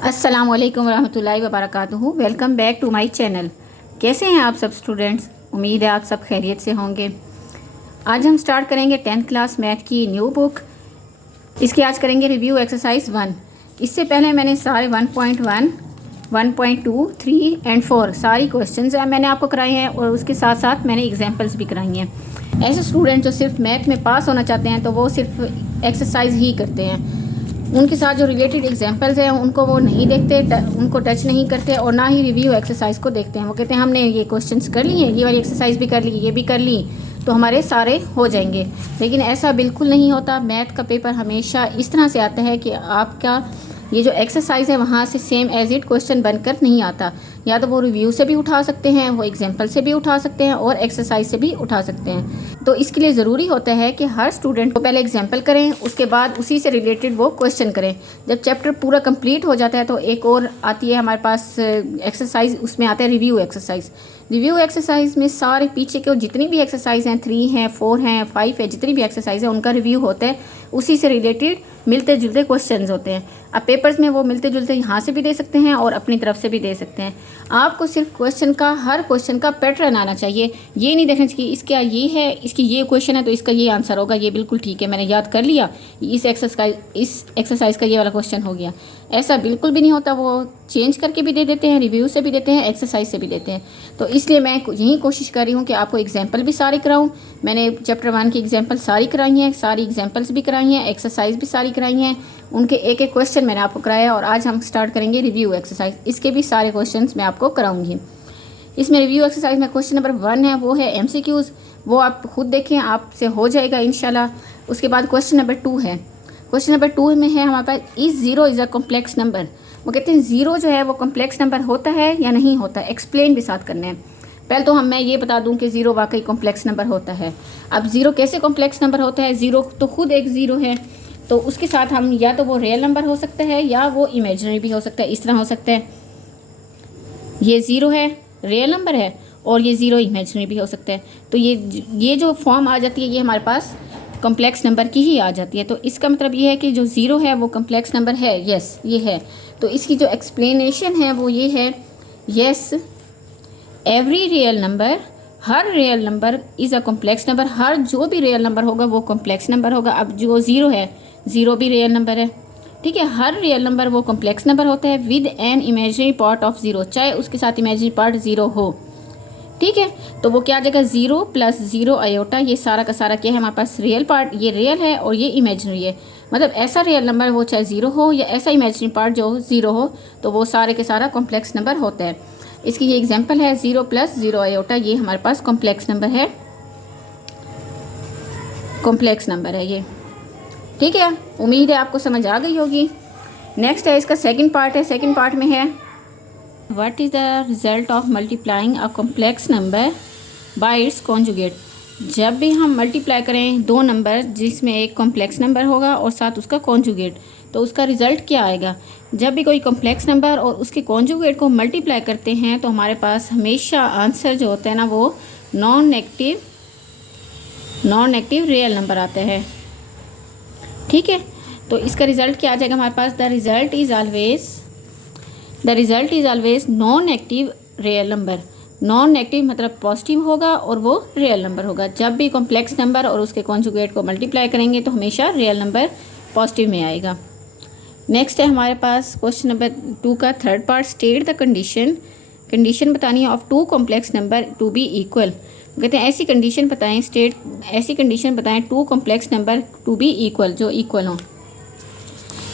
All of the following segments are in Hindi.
अस्सलामुअलैकुम वरहमतुल्लाहि वबरकातुहू। Welcome back to my channel. कैसे हैं आप सब स्टूडेंट्स? उम्मीद है आप सब खैरियत से होंगे। आज हम स्टार्ट करेंगे 10th क्लास मैथ की न्यू बुक। इसकी आज करेंगे रिव्यू एक्सरसाइज 1। इससे पहले मैंने सारे 1.1, 1.2, 3 एंड 4 सारी क्वेश्चंस मैंने आपको कराए हैं और उसके साथ साथ मैंने एग्जाम्पल्स भी कराई हैं। ऐसे स्टूडेंट जो सिर्फ मैथ में पास होना चाहते हैं तो वो सिर्फ एक्सरसाइज ही करते हैं, उनके साथ जो रिलेटेड एग्जांपल्स हैं उनको वो नहीं देखते, उनको टच नहीं करते और ना ही रिव्यू एक्सरसाइज को देखते हैं। वो कहते हैं हमने ये क्वेश्चंस कर लिए, ये वाली एक्सरसाइज भी कर ली, ये भी कर ली तो हमारे सारे हो जाएंगे। लेकिन ऐसा बिल्कुल नहीं होता। मैथ का पेपर हमेशा इस तरह से आता है कि आपका ये जो एक्सरसाइज है वहाँ से सेम एज इट क्वेश्चन बनकर नहीं आता। या तो वो रिव्यू से भी उठा सकते हैं, वो एग्जाम्पल से भी उठा सकते हैं और एक्सरसाइज से भी उठा सकते हैं। तो इसके लिए ज़रूरी होता है कि हर स्टूडेंट को पहले एग्जाम्पल करें, उसके बाद उसी से रिलेटेड वो क्वेश्चन करें। जब चैप्टर पूरा कंप्लीट हो जाता है तो एक और आती है हमारे पास एक्सरसाइज, उसमें आता है रिव्यू एक्सरसाइज। रिव्यू एक्सरसाइज में सारे पीछे के जितनी भी एक्सरसाइज हैं, 3 हैं, 4 हैं, 5 है, जितनी भी एक्सरसाइज है उनका रिव्यू होता है। उसी से रिलेटेड मिलते जुलते क्वेश्चंस होते हैं। अब पेपर्स में वो मिलते जुलते यहाँ से भी दे सकते हैं और अपनी तरफ से भी दे सकते हैं। आपको सिर्फ क्वेश्चन का, हर क्वेश्चन का पैटर्न आना चाहिए। ये नहीं देखना चाहिए इसका ये है, इसकी ये क्वेश्चन है तो इसका ये आंसर होगा, ये बिल्कुल ठीक है, मैंने याद कर लिया, इस एक्सरसाइज का ये वाला क्वेश्चन हो गया। ऐसा बिल्कुल भी नहीं होता। वो चेंज करके भी दे देते हैं, रिव्यू से भी देते हैं, एक्सरसाइज से भी देते हैं। तो इसलिए मैं यही कोशिश कर रही हूँ कि आपको एग्जाम्पल भी सारे कराऊँ। मैंने चैप्टर 1 की एग्जाम्पल सारी कराई हैं, सारी एग्जाम्पल्स भी कराई हैं, एक्सरसाइज भी सारी कराई हैं, उनके एक एक क्वेश्चन मैंने आपको कराया। और आज हम स्टार्ट करेंगे रिव्यू एक्सरसाइज। इसके भी सारे क्वेश्चंस मैं आपको कराऊंगी। इसमें रिव्यू एक्सरसाइज में क्वेश्चन नंबर 1 है, वो है MCQs। वो आप खुद देखें, आपसे हो जाएगा इंशाल्लाह। उसके बाद क्वेश्चन नंबर 2 है। क्वेश्चन नंबर 2 में है हमारे पास is zero is a complex number. वो कहते हैं ज़ीरो जो है वो कॉम्प्लेक्स नंबर होता है या नहीं होता, एक्सप्लेन भी साथ करना है। पहले तो मैं ये बता दूं कि ज़ीरो वाकई कॉम्प्लेक्स नंबर होता है। अब ज़ीरो कैसे कॉम्प्लेक्स नंबर होता है? ज़ीरो तो खुद एक ज़ीरो है, तो उसके साथ हम या तो वो रियल नंबर हो सकता है या वो इमेजिनरी भी हो सकता है। इस तरह हो सकता है, ये ज़ीरो है, रियल नंबर है, और ये ज़ीरो इमेजिनरी भी हो सकता है। तो ये जो फॉर्म आ जाती है ये हमारे पास कॉम्प्लेक्स नंबर की ही आ जाती है। तो इसका मतलब ये है कि जो ज़ीरो है वो कॉम्प्लेक्स नंबर है। यस, ये है। तो इसकी जो एक्सप्लेनेशन है वो ये है, यस एवरी रियल नंबर, हर real number is a complex number. हर जो भी रियल नंबर होगा वो कॉम्प्लेक्स नंबर होगा। अब जो ज़ीरो है, ज़ीरो भी रियल नंबर है, ठीक है। हर रियल नंबर वो कॉम्प्लेक्स नंबर होता है with an imaginary part of zero, चाहे उसके साथ इमेजिनरी पार्ट ज़ीरो हो, ठीक है। तो वो क्या आ जाएगा, ज़ीरो प्लस ज़ीरो आयोटा, ये सारा का सारा क्या है हमारे पास, रियल पार्ट। ये रियल है और ये इमेजिनरी है। मतलब ऐसा रियल नंबर वो चाहे ज़ीरो हो या ऐसा इमेजिनरी पार्ट जो ज़ीरो हो, तो वो सारे के सारा कॉम्प्लेक्स नंबर होता है। इसकी ये एग्जांपल है, ज़ीरो प्लस ज़ीरो आयोटा, ये हमारे पास कॉम्प्लेक्स नंबर है, कॉम्प्लेक्स नंबर है ये, ठीक है। उम्मीद है आपको समझ आ गई होगी। नेक्स्ट है इसका सेकंड पार्ट है। सेकंड पार्ट में है what is the result of multiplying a complex number by it's conjugate. जब भी हम मल्टीप्लाई करें दो नंबर जिसमें एक कॉम्प्लेक्स नंबर होगा और साथ उसका कॉन्जुगेट, तो उसका रिज़ल्ट क्या आएगा। जब भी कोई कॉम्प्लेक्स नंबर और उसके कॉन्जुगेट को मल्टीप्लाई करते हैं तो हमारे पास हमेशा आंसर जो होता है ना वो नॉन नेगेटिव रियल नंबर आता है, ठीक है। तो इसका रिज़ल्ट क्या आ जाएगा हमारे पास, the result is always non negative real number. Non negative मतलब पॉजिटिव होगा और वो रियल नंबर होगा। जब भी कॉम्प्लेक्स नंबर और उसके कॉन्जुगेट को मल्टीप्लाई करेंगे तो हमेशा रियल नंबर पॉजिटिव में आएगा। नेक्स्ट है हमारे पास क्वेश्चन नंबर 2 का third part, state the condition बतानी है of two complex number to be equal. कहते हैं ऐसी कंडीशन बताएं two complex number to be equal, जो इक्वल हो।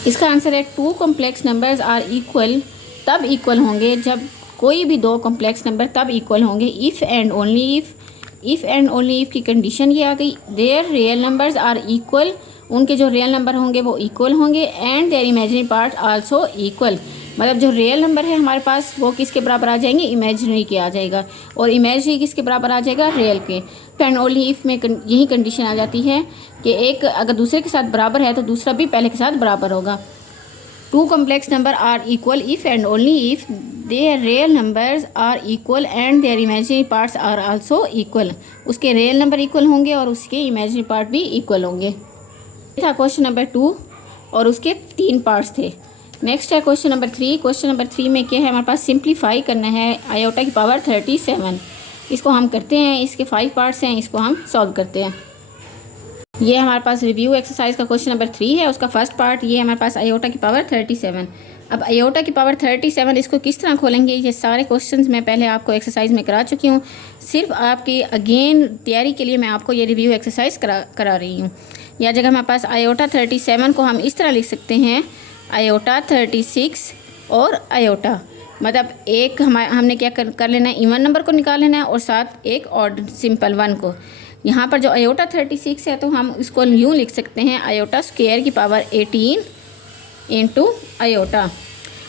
इसका आंसर है two complex numbers are equal, तब इक्वल होंगे जब कोई भी दो कॉम्प्लेक्स नंबर तब इक्वल होंगे इफ़ एंड ओनली इफ़ की कंडीशन ये आ गई, their real numbers are equal, उनके जो रियल नंबर होंगे वो इक्वल होंगे, and their imaginary part also equal. मतलब जो रियल नंबर है हमारे पास वो किसके बराबर आ जाएंगे, इमेजिनरी के आ जाएगा, और इमेजिनरी किसके बराबर आ जाएगा, रियल के। एंड ओनली इफ़ में यही कंडीशन आ जाती है कि एक अगर दूसरे के साथ बराबर है तो दूसरा भी पहले के साथ बराबर होगा। Two complex number are equal if and only if their real numbers are equal and their imaginary parts are also equal. उसके रियल नंबर इक्वल होंगे और उसके इमेजिनरी पार्ट भी इक्वल होंगे। था क्वेश्चन नंबर 2 और उसके 3 पार्ट्स थे। नेक्स्ट है क्वेश्चन नंबर 3। क्वेश्चन नंबर 3 में क्या है, हमारे पास सिंप्लीफाई करना है आयोटा की पावर 37। इसको हम करते हैं, इसके 5 पार्ट्स हैं, इसको हम सॉल्व करते हैं। ये हमारे पास रिव्यू एक्सरसाइज का क्वेश्चन नंबर 3 है, उसका फर्स्ट पार्ट ये हमारे पास आयोटा की पावर 37। अब आयोटा की पावर 37 इसको किस तरह खोलेंगे, ये सारे क्वेश्चंस मैं पहले आपको एक्सरसाइज में करा चुकी हूँ। सिर्फ आपकी अगेन तैयारी के लिए मैं आपको ये रिव्यू एक्सरसाइज करा रही हूँ। या जगह हमारे पास आयोटा 37 को हम इस तरह लिख सकते हैं, आयोटा 36 और आयोटा, मतलब एक हमने क्या कर लेना है, इवन नंबर को निकाल लेना है और साथ एक ऑड सिंपल 1 को। यहाँ पर जो आयोटा 36 है तो हम इसको यूँ लिख सकते हैं, आयोटा स्क्वायर की पावर 18 इंटू आयोटा।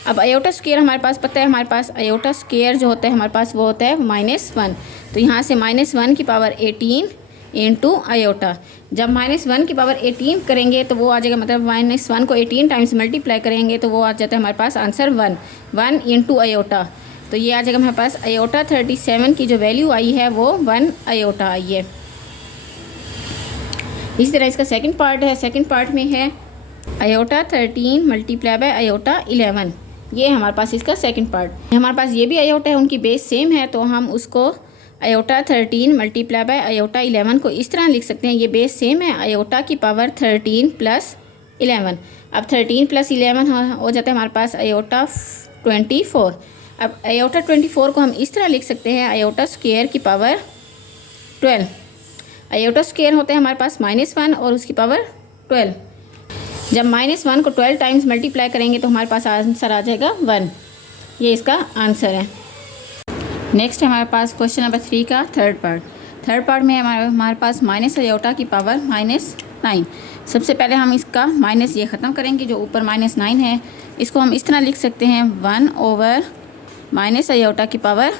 अब आयोटा स्क्वायर हमारे पास पता है, हमारे पास आयोटा स्क्वायर जो होता है हमारे पास वो होता है -1। तो यहाँ से -1 की पावर 18 इंटू आयोटा। जब -1 की पावर 18 करेंगे तो वो आ जाएगा, मतलब -1 को 18 टाइम्स मल्टीप्लाई करेंगे तो वो आ जाता है हमारे पास आंसर 1 इंटू आयोटा। तो ये आ जाएगा हमारे पास आयोटा 37 की जो वैल्यू आई है वो 1 आयोटा आई है। इसी तरह इसका सेकंड पार्ट है, सेकंड पार्ट में है आयोटा 13 मल्टीप्लाई बाय आयोटा 11। ये हमारे पास इसका सेकंड पार्ट। हमारे पास ये भी आयोटा है, उनकी बेस सेम है, तो हम उसको आयोटा 13 मल्टीप्लाई बाय आयोटा 11 को इस तरह लिख सकते हैं, ये बेस सेम है, आयोटा की पावर 13 प्लस 11। अब 13 प्लस 11 हो जाता है हमारे पास आयोटा 24। अब आयोटा 24 को हम इस तरह लिख सकते हैं, आयोटा स्क्वायर की पावर 12। आयोटा स्क्वायर होता है हमारे पास -1 और उसकी पावर 12। जब -1 को 12 टाइम्स मल्टीप्लाई करेंगे तो हमारे पास आंसर आ जाएगा 1। ये इसका आंसर है। नेक्स्ट हमारे पास क्वेश्चन नंबर 3 का थर्ड पार्ट। थर्ड पार्ट में हमारे पास माइनस आयोटा की पावर -9। सबसे पहले हम इसका माइनस ये ख़त्म करेंगे, जो ऊपर -9 है इसको हम इस तरह लिख सकते हैं, 1/- आयोटा की पावर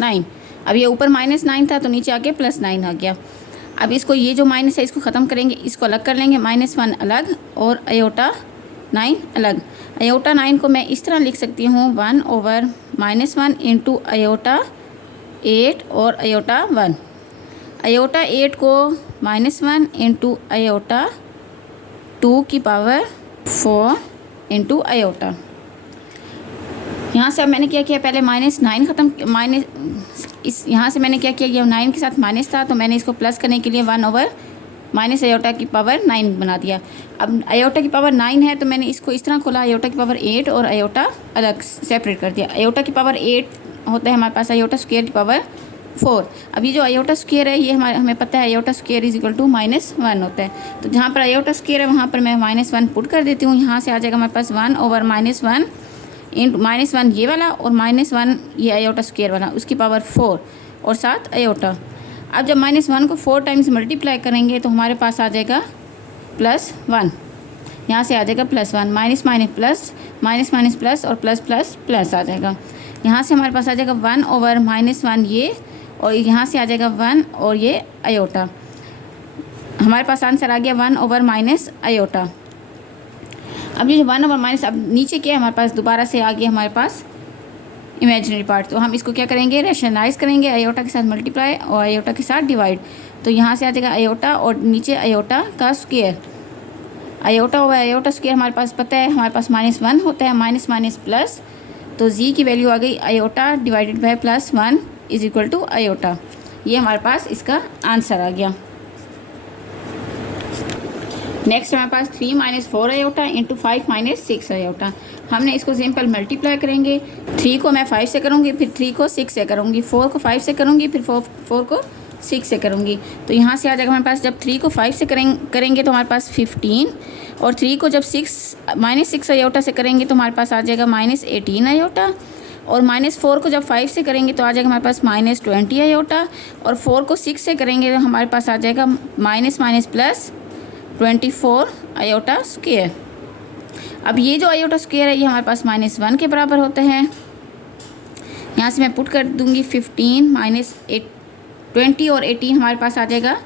9। अब ये ऊपर -9 था तो नीचे आके +9 आ गया। अब इसको ये जो माइनस है इसको ख़त्म करेंगे, इसको अलग कर लेंगे, -1 अलग और आयोटा 9 अलग। आयोटा 9 को मैं इस तरह लिख सकती हूँ, 1/-1 इंटू आयोटा 8 और आयोटा 1। आयोटा 8 को -1 इंटू आयोटा 2 की पावर 4 इंटू आयोटा। यहाँ से अब मैंने क्या किया, पहले -9 ख़त्म, यहाँ से मैंने क्या किया, ये 9 के साथ माइनस था तो मैंने इसको प्लस करने के लिए 1/- आयोटा की पावर 9 बना दिया। अब आयोटा की पावर 9 है तो मैंने इसको इस तरह खोला, आयोटा की पावर 8 और आयोटा अलग सेपरेट कर दिया। आयोटा की पावर 8 होता है हमारे पास आयोटा स्क्वायर की पावर 4। अब ये जो आयोटा स्क्वायर है ये हमें पता है आयोटा स्क्वायर =-1 होता है, तो जहाँ पर आयोटा स्क्वायर है वहाँ पर मैं -1 पुट कर देती हूँ। यहाँ से आ जाएगा हमारे पास 1/-1 इंटू -1 ये वाला और -1 ये आयोटा स्क्वायर वाला, उसकी पावर 4 और साथ आयोटा। अब जब -1 को 4 टाइम्स मल्टीप्लाई करेंगे तो हमारे पास आ जाएगा +1। यहाँ से आ जाएगा +1, माइनस प्लस, माइनस प्लस और प्लस प्लस प्लस आ जाएगा। यहाँ से हमारे पास आ जाएगा 1/-1 ये, और यहाँ से आ जाएगा 1 और ये आयोटा। हमारे पास आंसर आ गया 1/- आयोटा। अब ये जो 1/- अब नीचे क्या है हमारे पास, दोबारा से आ गया हमारे पास इमेजिनरी पार्ट, तो हम इसको क्या करेंगे, रैशनलाइज करेंगे, आयोटा के साथ मल्टीप्लाई और आयोटा के साथ डिवाइड। तो यहाँ से आ जाएगा आयोटा और नीचे आयोटा का स्क्वायर। आयोटा और आयोटा स्क्वायर हमारे पास पता है, हमारे पास -1 होता है, माइनस प्लस, तो जी की वैल्यू आ गई आयोटा डिवाइडेड बाय +1 = आयोटा। ये हमारे पास इसका आंसर आ गया। नेक्स्ट हमारे पास 3 - 4 आयोटा इंटू 5 - 6 आयोटा। हमने इसको सिंपल मल्टीप्लाई करेंगे, 3 को मैं 5 से करूँगी, फिर 3 को 6 से करूँगी, 4 को 5 से करूँगी, फिर 4 को 6 से करूँगी। तो यहाँ से आ जाएगा हमारे पास, जब 3 को 5 से करेंगे तो हमारे पास 15, और 3 को जब -6 आयोटा से करेंगे तो हमारे पास आ जाएगा -18 आयोटा, और -4 को जब 5 से करेंगे तो आ जाएगा हमारे पास -20 आयोटा, और 4 को 6 से करेंगे तो हमारे पास आ जाएगा -24 आयोटा स्क्वायर। अब ये जो आयोटा स्क्वायर है ये हमारे पास -1 के बराबर होता है। यहाँ से मैं पुट कर दूँगी 15 - 20 और 18 हमारे पास आ जाएगा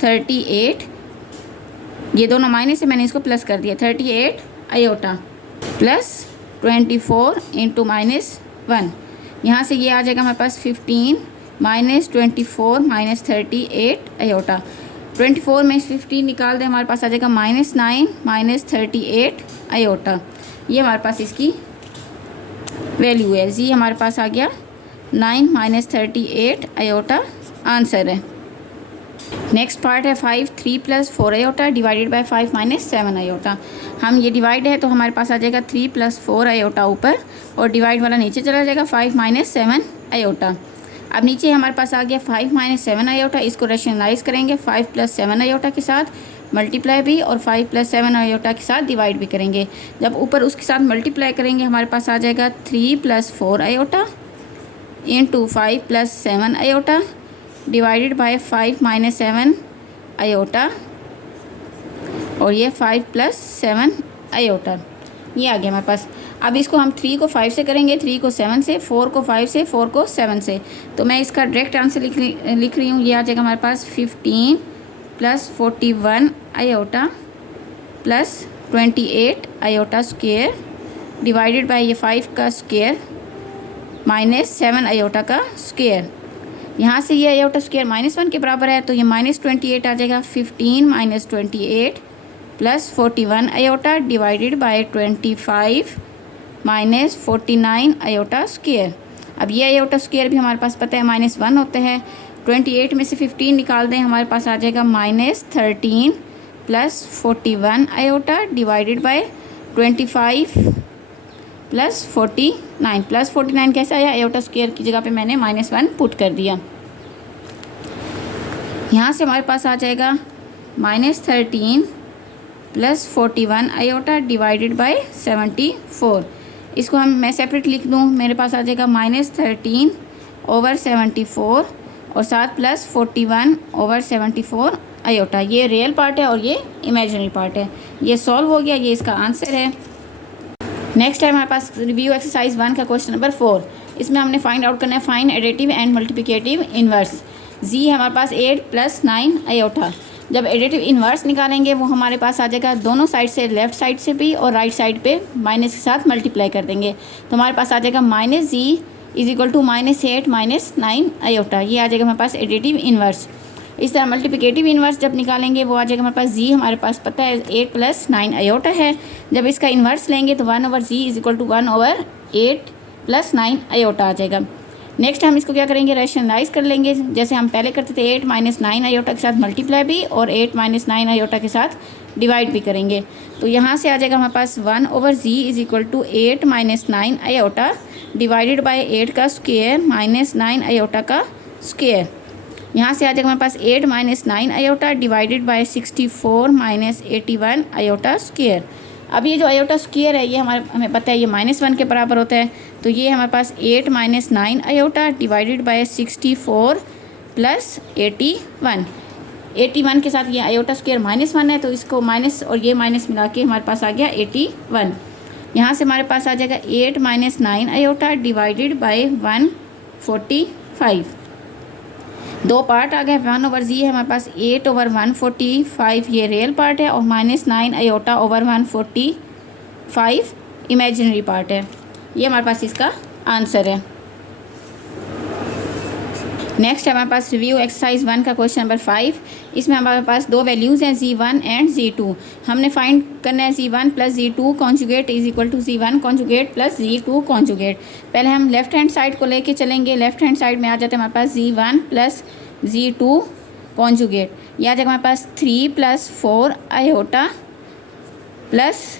38। ये दोनों माइनस से मैंने इसको प्लस कर दिया, 38 आयोटा प्लस 24 इंटू -1। यहाँ से ये आ जाएगा हमारे पास 15 - 24 - 38 आयोटा। 24 में 15 निकाल दें, हमारे पास आ जाएगा -9 - 38 आयोटा। ये हमारे पास इसकी वैल्यू है। जी हमारे पास आ गया 9 - 38 आयोटा आंसर है। नेक्स्ट पार्ट है 5 3 + 4 आयोटा डिवाइडेड बाय 5 - 7 आयोटा। हम ये डिवाइड है तो हमारे पास आ जाएगा 3 + 4 आयोटा ऊपर और डिवाइड वाला नीचे चला जाएगा 5 - 7 आयोटा। अब नीचे हमारे पास आ गया 5 - 7 आयोटा, इसको रैशनलाइज करेंगे 5 + 7 आयोटा के साथ मल्टीप्लाई भी और 5 + 7 आयोटा के साथ डिवाइड भी करेंगे। जब ऊपर उसके साथ मल्टीप्लाई करेंगे हमारे पास आ जाएगा 3 + 4 iota into 5 + 7 iota divided bye 5 - 7 iota और ये 5 + 7 आयोटा, ये आ गया हमारे पास। अब इसको हम 3 को 5 से करेंगे, 3 को 7 से, 4 को 5 से, 4 को 7 से। तो मैं इसका डायरेक्ट आंसर लिख रही हूँ। ये आ जाएगा हमारे पास 15 + 41 iota plus 28 iota square divided by ये 5 का स्क्वायर माइनस 7 आयोटा का स्क्वायर। यहाँ से ये आयोटा स्क्वायर -1 के बराबर है तो ये -28 आ जाएगा। 15 - 28 plus 41 iota divided bye 25 - 49 iota square. अब ये आयोटा स्क्वायर भी हमारे पास पता है -1 होते हैं। 28 में से 15 निकाल दें, हमारे पास आ जाएगा -13 plus 41 iota divided bye 25 plus 49। Plus 49 कैसे आया? आयोटा स्क्वायर की जगह पे मैंने -1 पुट कर दिया। यहाँ से हमारे पास आ जाएगा -13 प्लस 41 आयोटा डिवाइडेड बाय 74। इसको मैं सेपरेट लिख दूँ, मेरे पास आ जाएगा -13 ओवर 74 और साथ प्लस 41 ओवर 74 आयोटा। ये रियल पार्ट है और ये इमेजिनरी पार्ट है। ये सॉल्व हो गया, ये इसका आंसर है। नेक्स्ट है हमारे पास रिव्यू एक्सरसाइज 1 का क्वेश्चन नंबर 4। इसमें हमने फाइंड आउट करना है find additive and multiplicative inverse. G है हमारे पास 8 + 9 आयोटा। जब एडिटिव इन्वर्स निकालेंगे वो हमारे पास आ जाएगा दोनों साइड से, लेफ्ट साइड से भी और राइट साइड पे माइनस के साथ मल्टीप्लाई कर देंगे तो हमारे पास आ जाएगा -g = -8 - 9 आयोटा। ये आ जाएगा हमारे पास एडिटिव इन्वर्स। इस तरह मल्टीप्लिकेटिव इन्वर्स जब निकालेंगे वो आ जाएगा हमारे पास जी हमारे पास पता है 8 + 9 आयोटा है। जब इसका इन्वर्स लेंगे तो 1/g = 1/8 + 9 आयोटा आ जाएगा। नेक्स्ट हम इसको क्या करेंगे? रैशनलाइज कर लेंगे, जैसे हम पहले करते थे 8 - 9 आयोटा के साथ मल्टीप्लाई भी और 8 - 9 आयोटा के साथ डिवाइड भी करेंगे। तो यहाँ से आ जाएगा हमारे पास 1/g = 8 - 9 आयोटा डिवाइडेड बाय 8 का स्क्वायर माइनस 9 आयोटा का स्क्वायर। यहाँ से आ जाएगा हमारे पास 8 - 9 iota divided bye 64 - 81 iota square. अब ये जो आयोटा स्क्वायर है ये हमें पता है ये -1 के बराबर होता है तो ये हमारे पास 8 - 9 आयोटा डिवाइडेड बाय 64 प्लस 81। 81 के साथ ये आयोटा स्क्वायर -1 है तो इसको माइनस और ये माइनस मिला के हमारे पास आ गया 81। यहाँ से हमारे पास आ जाएगा 8 - 9 आयोटा डिवाइडेड बाय 145। दो पार्ट आ गए, 1/g है हमारे पास 8/145 ये रियल पार्ट है और -9 आयोटा ओवर 145 इमेजिनरी पार्ट है। ये हमारे पास इसका आंसर है। नेक्स्ट है हमारे पास रिव्यू एक्सरसाइज 1 का क्वेश्चन नंबर 5। इसमें हमारे पास दो वैल्यूज़ हैं g1 एंड g2। हमने फाइंड करना है g1 + g2 conjugate = g1 conjugate + g2 conjugate. पहले हम लेफ्ट हैंड साइड को लेके चलेंगे, लेफ्ट हैंड साइड में आ जाते हैं हमारे पास g1 + g2 कॉन्जुगेट। यह आ जाएगा हमारे पास 3 + 4 आयोटा प्लस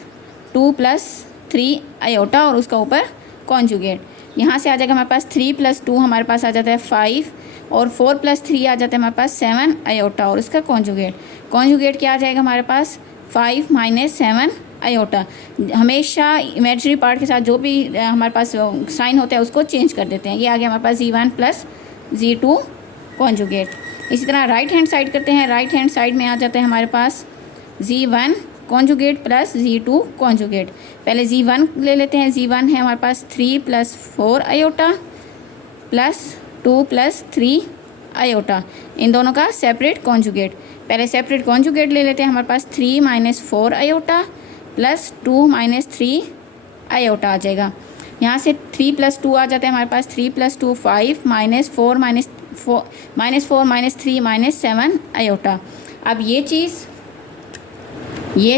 2 + 3 आयोटा और उसका ऊपर कॉन्जुगेट। यहाँ से आ जाएगा हमारे पास 3 + 2 हमारे पास आ जाता है 5 और 4 + 3 आ जाता है हमारे पास 7 आयोटा और इसका कॉन्जुगेट। कॉन्जुगेट क्या आ जाएगा हमारे पास 5 - 7 आयोटा। हमेशा इमेजिनरी पार्ट के साथ जो भी हमारे पास साइन होता है उसको चेंज कर देते हैं। ये आ गया हमारे पास g1 + g2 कॉन्जुगेट। इसी तरह राइट हैंड साइड करते हैं, राइट हैंड साइड में आ जाता है हमारे पास g1 conjugate plus g2 conjugate. पहले g1 ले लेते हैं, g1 है हमारे पास 3 + 4 आयोटा प्लस 2 + 3 आयोटा, इन दोनों का सेपरेट कॉन्जुगेट। पहले सेपरेट कॉन्जुगेट ले लेते हैं, हमारे पास 3 - 4 आयोटा प्लस 2 - 3 आयोटा आ जाएगा। यहाँ से 3 + 2 आ जाता है हमारे पास 3 + 2 5 -4 -3 - 7 आयोटा। अब ये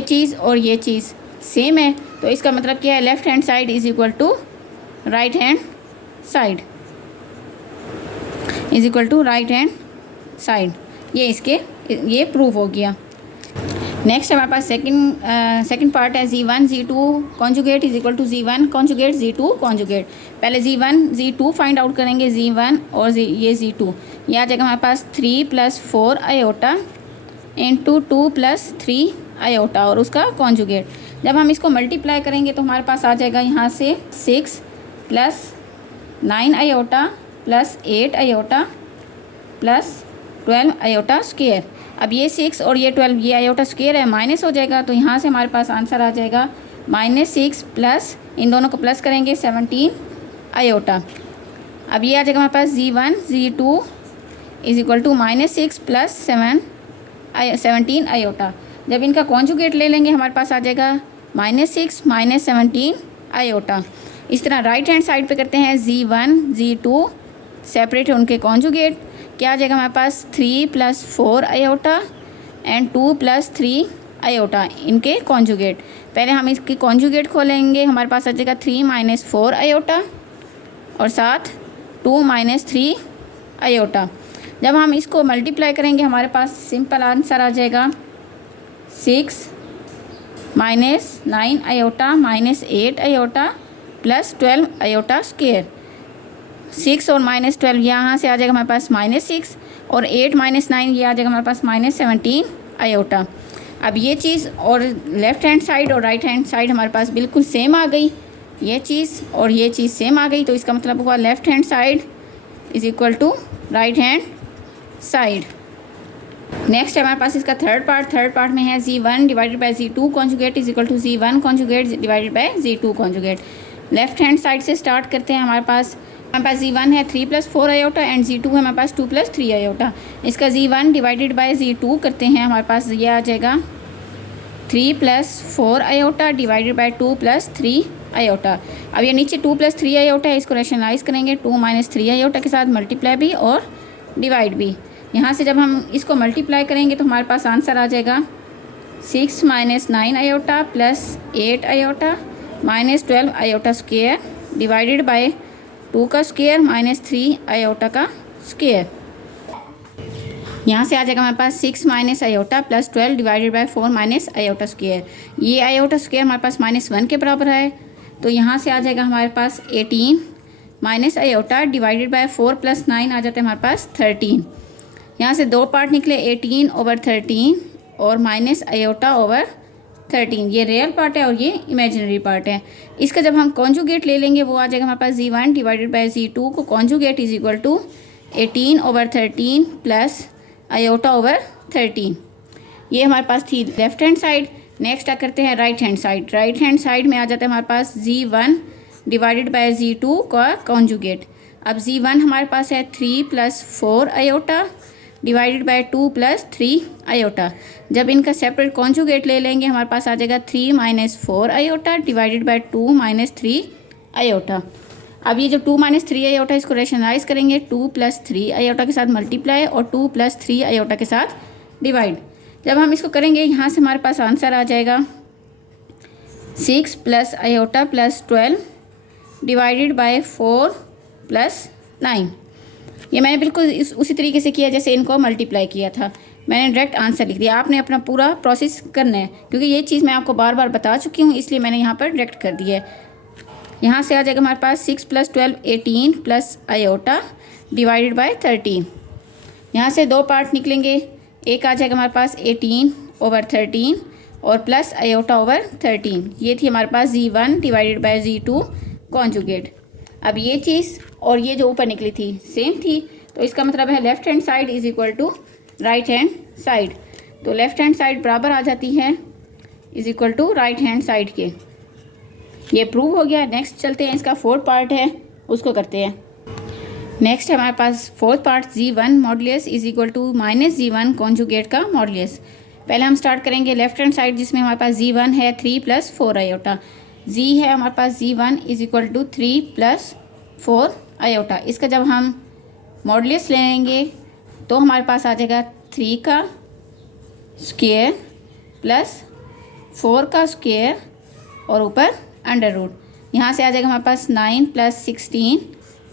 चीज़ और ये चीज़ सेम है तो इसका मतलब क्या है, left hand side is equal to right hand side, is equal to right hand side. ये प्रूव हो गया। नेक्स्ट हमारे पास सेकंड पार्ट है Z1 Z2 conjugate is equal to Z1 conjugate Z2 conjugate. पहले Z1 Z2 फाइंड आउट करेंगे, Z1 और ये Z2। ये आ जाएगा हमारे पास 3 + 4 आयोटा इंटू 2 + 3 आयोटा और उसका कॉन्जुगेट। जब हम इसको मल्टीप्लाई करेंगे तो हमारे पास आ जाएगा यहाँ से 6 + 9 आयोटा + 8 आयोटा + 12 आयोटा स्क्वायर। अब ये 6 और ये 12 ये आयोटा स्क्वायर है, माइनस हो जाएगा, तो यहाँ से हमारे पास आंसर आ जाएगा -6 प्लस, इन दोनों को प्लस करेंगे 17 आयोटा। अब ये आ जाएगा हमारे पास Z1 Z2 is equal to -6 + 17 iota. जब इनका कॉन्जुगेट ले लेंगे हमारे पास आ जाएगा -6 - 17 आयोटा। इस तरह राइट हैंड साइड पे करते हैं, Z1 Z2 सेपरेट है उनके कॉन्जुगेट। क्या आ जाएगा हमारे पास 3 + 4 आयोटा एंड 2 + 3 आयोटा इनके कॉन्जुगेट। पहले हम इसकी कॉन्जुगेट खोलेंगे, हमारे पास आ जाएगा 3 - 4 आयोटा और साथ 2 - 3 आयोटा। जब हम इसको मल्टीप्लाई करेंगे हमारे पास सिंपल आंसर आ जाएगा 6 - 9 आयोटा -8 आयोटा + 12 आयोटा स्क्वायर। 6 और -12 यहाँ से आ जाएगा हमारे पास -6 और 8 - 9 ये आ जाएगा हमारे पास -17 आयोटा। अब ये चीज़ और लेफ़्ट हैंड साइड और राइट हैंड साइड हमारे पास बिल्कुल सेम आ गई, ये चीज़ और ये चीज़ सेम आ गई, तो इसका मतलब हुआ left hand side is equal to right hand side. Next है हमारे पास इसका थर्ड पार्ट में है Z1 / Z2 conjugate is equal to Z1 conjugate / Z2 conjugate. Left hand side से स्टार्ट करते हैं। हमारे पास Z1 है 3 + 4 आयोटा एंड Z2 है हमारे पास 2 + 3 आयोटा। इसका Z1 / Z2 करते हैं, हमारे पास ये आ जाएगा 3 + 4 आयोटा / 2 + 3 आयोटा। अब ये नीचे 2 + 3 आयोटा है, इसको रैशनलाइज करेंगे 2 - 3 आयोटा के साथ मल्टीप्लाई भी और डिवाइड भी। यहाँ से जब हम इसको मल्टीप्लाई करेंगे तो हमारे पास आंसर आ जाएगा 6 - 9 iota + 8 iota -12 iota square divided by 2 का स्क्वायर -3 आयोटा का स्क्वायर। यहाँ से आ जाएगा हमारे पास 6 - iota + 12 divided by 4 - iota square. ये आयोटा स्क्वायर हमारे पास -1 के बराबर है, तो यहाँ से आ जाएगा हमारे पास 18 - आयोटा डिवाइडेड बाय 4 + 9 आ जाता है हमारे पास 13। यहाँ से दो पार्ट निकले 18/13 और -आयोटा/13। ये रियल पार्ट है और ये इमेजिनरी पार्ट है। इसका जब हम कॉन्जुगेट ले लेंगे वो आ जाएगा हमारे पास Z1 / Z2 को कॉन्जुगेट इज इक्वल टू 18/13 + आयोटा/13। ये हमारे पास थी लेफ्ट हैंड साइड। नेक्स्ट करते हैं right hand side. Right hand side में आ जाता है हमारे पास Z1 / Z2 का कॉन्जुगेट। अब Z1 हमारे पास है 3 + 4 आयोटा डिवाइडेड बाय 2 + 3 आयोटा। जब इनका सेपरेट कॉन्जुगेट ले लेंगे हमारे पास आ जाएगा 3 - 4 आयोटा डिवाइडेड बाय 2 - 3 आयोटा। अब ये जो 2 - 3 आयोटा इसको रैशनलाइज करेंगे 2 + 3 आयोटा के साथ मल्टीप्लाई और 2 + 3 आयोटा के साथ डिवाइड। जब हम इसको करेंगे यहाँ से हमारे पास आंसर आ जाएगा 6 + आयोटा + 12 डिवाइडेड बाय 4 + 9। ये मैंने बिल्कुल उसी तरीके से किया जैसे इनको मल्टीप्लाई किया था, मैंने डायरेक्ट आंसर लिख दिया। आपने अपना पूरा प्रोसेस करना है, क्योंकि ये चीज़ मैं आपको बार बार बता चुकी हूँ, इसलिए मैंने यहाँ पर डायरेक्ट कर दिया है। यहाँ से आ जाएगा हमारे पास 6 + 12 18 + आयोटा डिवाइडेड बाय 13। यहाँ से दो पार्ट निकलेंगे, एक आ जाएगा हमारे पास 18/13 और प्लस आयोटा/13। ये थी हमारे पास Z1 / Z2 कॉन्जुगेट। अब ये चीज़ और ये जो ऊपर निकली थी सेम थी, तो इसका मतलब है left hand side is equal to right hand side. तो लेफ़्ट हैंड साइड बराबर आ जाती है is equal to right hand side के। ये प्रूव हो गया। नेक्स्ट चलते हैं, इसका फोर्थ पार्ट है उसको करते हैं। नेक्स्ट है हमारे पास fourth part Z1 modulus is equal to -Z1 conjugate का मॉडुलस। पहले हम स्टार्ट करेंगे लेफ्ट हैंड साइड, जिसमें हमारे पास Z1 है 3 + 4 आयोटा। Z है हमारे पास Z1 is equal to 3 + 4 iota. इसका जब हम मॉडुलस लेंगे तो हमारे पास आ जाएगा 3 का स्क्वायर + 4 का स्क्वायर और ऊपर अंडर रूट। यहाँ से आ जाएगा हमारे पास 9 + 16